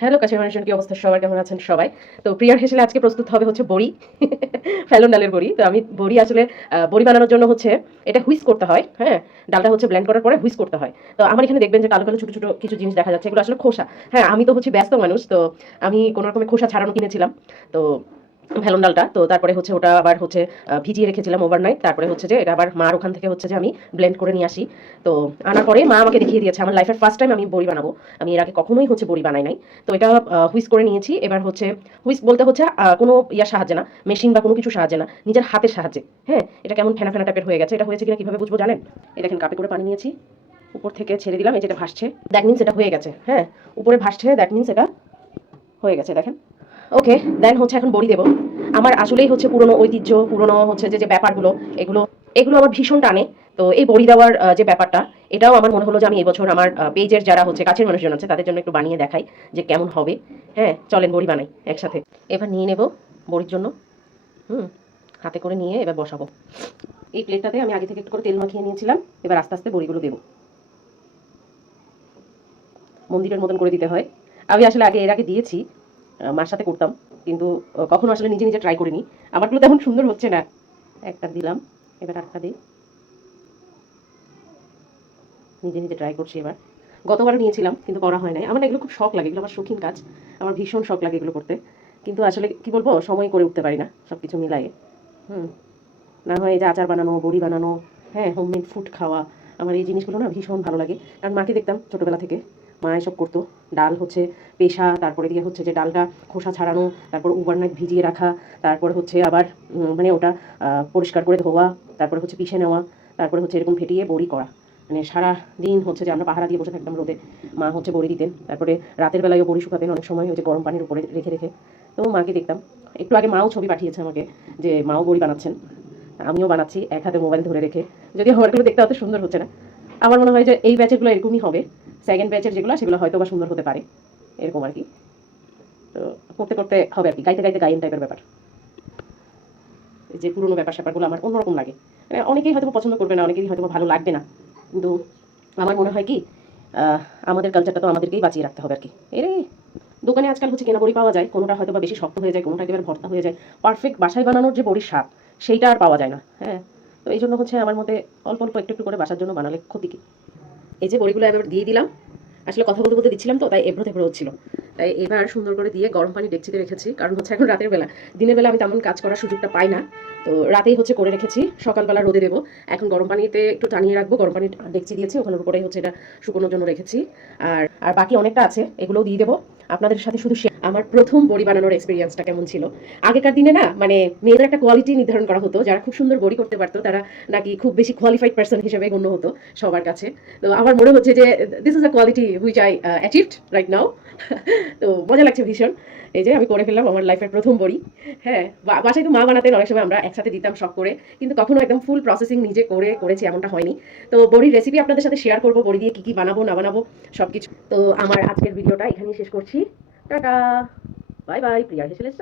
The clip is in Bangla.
হ্যালো, কাছের মানুষজন, কি অবস্থা? সবার কেমন আছেন? সবাই? তো প্রিয়ার হেসেলে আজকে প্রস্তুত হবে হচ্ছে বড়ি ফেলন ডালের বড়ি। তো আমি বড়ি আসলে বড়ি বানানোর জন্য হচ্ছে এটা হুইস করতে হয় হ্যাঁ? ডালটা হচ্ছে ব্ল্যান্ড করার পরে হুইস করতে হয়। তো আমার এখানে দেখবেন যে কালো কালো ছোটো ছোটো কিছু জিনিস দেখা যাচ্ছে, এগুলো আসলে খোসা। হ্যাঁ আমি তো হচ্ছে ব্যস্ত মানুষ, তো আমি কোনো রকমের খোসা ছাড়ানো কিনেছিলাম। তো ভেলন ডালটা। তো তারপরে হচ্ছে ওটা আবার হচ্ছে ভিজিয়ে রেখেছিলাম ওভারনাইট তারপরে হচ্ছে যে এটা আবার মার ওখান থেকে হচ্ছে যে আমি ব্লেন্ড করে নিয়ে আসি। তো আনার পরে মা আমাকে দেখিয়ে দিয়েছে, আমার লাইফের ফার্স্ট টাইম আমি বড়ি বানাবো। আমি এর আগে কখনোই হচ্ছে বড়ি বানাই নাই। তো এটা হুইস করে নিয়েছি। এবার হচ্ছে হুইস বলতে হচ্ছে কোনো ইয়ার সাহায্যে না মেশিন বা কোনো কিছু সাহায্যে না, নিজের হাতের সাহায্যে। হ্যাঁ এটা কেমন ফেনা ফেনা টাইপের হয়ে গেছে, এটা হয়েছে কিনা কীভাবে বুঝব জানেন? এই দেখেন কাপে করে পানি নিয়েছি, উপর থেকে ছেড়ে দিলাম, এই যেটা ভাসছে। দ্যাট মিনস এটা হয়ে গেছে। হ্যাঁ উপরে ভাসছে দ্যাট মিনস এটা হয়ে গেছে, দেখেন। ওকে দেন হচ্ছে এখন বড়ি দেবো। আমার আসলেই হচ্ছে পুরনো ঐতিহ্য, পুরনো হচ্ছে যে যে ব্যাপারগুলো, এগুলো এগুলো আমার ভীষণ টানে। তো এই বড়ি দেওয়ার যে ব্যাপারটা, এটাও আমার মনে হলো যে আমি এবছর আমার পেজের যারা হচ্ছে কাছের মানুষজন আছে, তাদের জন্য একটু বানিয়ে দেখাই যে কেমন হবে। হ্যাঁ চলেন বড়ি বানাই একসাথে। এবার নিয়ে নেব বড়ির জন্য। হুম, হাতে করে নিয়ে এবার বসাবো। এই প্লেটটাতে আমি আগে থেকে একটু করে তেল মাখিয়ে নিয়েছিলাম, এবার আস্তে আস্তে বড়িগুলো দেবো। মন্দিরের মতন করে দিতে হয়। আমি আসলে আগে, এর আগে দিয়েছি মার সাথে করতাম। কিন্তু কখনো আসলে নিজে নিজে ট্রাই করিনি। আমারগুলো তেমন সুন্দর হচ্ছে না। একটা দিলাম, এবার আরেকটা দিই। নিজে নিজে ট্রাই করছি এবার। গতবার নিয়েছিলাম, কিন্তু করা হয় নাই। আমার এগুলো খুব শখ লাগে, এগুলো আমার শৌখিন কাজ। আমার ভীষণ শখ লাগে এগুলো করতে। কিন্তু আসলে, কি বলব, সময় করে উঠতে পারি না সব কিছু মিলাই হুম। না হয় এই যে আচার বানানো, বড়ি বানানো হ্যাঁ হোমমেড ফুড খাওয়া। আমার এই জিনিসগুলো না ভীষণ ভালো লাগে। কারণ মাকে দেখতাম ছোটোবেলা থেকে। মা এসব করতো। ডাল হচ্ছে পেশা, তারপরে দিয়ে হচ্ছে যে ডালটা খোসা ছাড়ানো, তারপর ওভারনাইট ভিজিয়ে রাখা, তারপর হচ্ছে আবার মানে ওটা পরিষ্কার করে ধোয়া, তারপরে হচ্ছে পিষে নেওয়া, তারপরে হচ্ছে এরকম ফেটিয়ে বড়ি করা। মানে সারা দিন হচ্ছে যে আমরা পাহারা দিয়ে বসে থাকতাম রোদে। মা হচ্ছে বড়ি দিতেন, তারপরে রাতের বেলায়ও বড়ি শুকাতেন অনেক সময় হচ্ছে গরম পানির উপরে রেখে রেখে। তো মাকে দেখতাম। একটু আগে মাও ছবি পাঠিয়েছে আমাকে যে মাও বড়ি বানাচ্ছেন। আমিও বানাচ্ছি, এক হাতে মোবাইল ধরে রেখে। যদি আমারগুলো দেখতে অত সুন্দর হচ্ছে না। আমার মনে হয় যে এই ব্যাচেরগুলো এরকমই হবে। সেকেন্ড ব্যাচের যেগুলো, সেগুলো হয়তো বা সুন্দর হতে পারে, এরকম আর কি। তো করতে করতে হবে আর কি, গাইতে গাইতে গাইন টাইপের ব্যাপার। যে পুরোনো ব্যাপার স্যাপারগুলো আমার অন্যরকম লাগে। মানে অনেকেই হয়তো পছন্দ করবে না, অনেকেই হয়তো ভালো লাগবে না। কিন্তু আমার মনে হয় কি আমাদের কালচারটা তো আমাদেরকেই বাঁচিয়ে রাখতে হবে আর কি। এরে দোকানে আজকাল হচ্ছে কেনা বড়ি পাওয়া যায়, কোনোটা হয়তো বা বেশি শক্ত হয়ে যায়, কোনোটা একেবারে ভর্তা হয়ে যায়। পারফেক্ট বাসায় বানানোর যে বড়ির স্বাদ, সেইটা আর পাওয়া যায় না হ্যাঁ। তো এই জন্য হচ্ছে আমার মতে অল্প অল্প একটু একটু করে বাসার জন্য বানালে ক্ষতি কি? এই যে বড়িগুলো এবার দিয়ে দিলাম। আসলে কথা বলতে বলতে দিচ্ছিলাম তো, তাই এভ্রো থেভ্রো হচ্ছিল। তাই এবার সুন্দর করে দিয়ে গরম পানি ডেকচিতে রেখেছি, কারণ হচ্ছে এখন রাতের বেলা। দিনের বেলা আমি তেমন কাজ করার সুযোগটা পাই না। তো রাতেই হচ্ছে করে রেখেছি, সকালবেলা রোদে দেবো। এখন গরম পানিতে একটু টানিয়ে রাখব, গরম পানি ডেকচি দিয়েছি, ওখানের উপরেই হচ্ছে এটা শুকোনোর জন্য রেখেছি। আর আর বাকি অনেকটা আছে, এগুলোও দিয়ে দেবো। আপনাদের সাথে শুধু আমার প্রথম বড়ি বানানোর এক্সপিরিয়েন্সটা কেমন ছিল? আগেকার দিনে না মানে মেয়েদের একটা কোয়ালিটি নির্ধারণ করা হতো। যারা খুব সুন্দর বড়ি করতে পারতো, তারা নাকি খুব বেশি কোয়ালিফাইড পার্সন হিসেবে গণ্য হতো সবার কাছে। তো আমার মনে হচ্ছে যে this is a quality which I achieved right now তো মজা লাগছে ভীষণ। এই যে আমি করে ফেললাম আমার লাইফের প্রথম বড়ি। হ্যাঁ বাসায় তো মা বানাতেন অনেক সময় আমরা একসাথে দিতাম শখ করে, কিন্তু কখনো একদম ফুল প্রসেসিং নিজে করে করেছি এমনটা হয়নি। তো বড়ির রেসিপি আপনাদের সাথে শেয়ার করব, বড়ি দিয়ে কী কী বানাবো, না বানাবো সব কিছু তো আমার আজকের ভিডিওটা এখানেই শেষ করছি। টাটা! Bye bye, Priya হেসেলের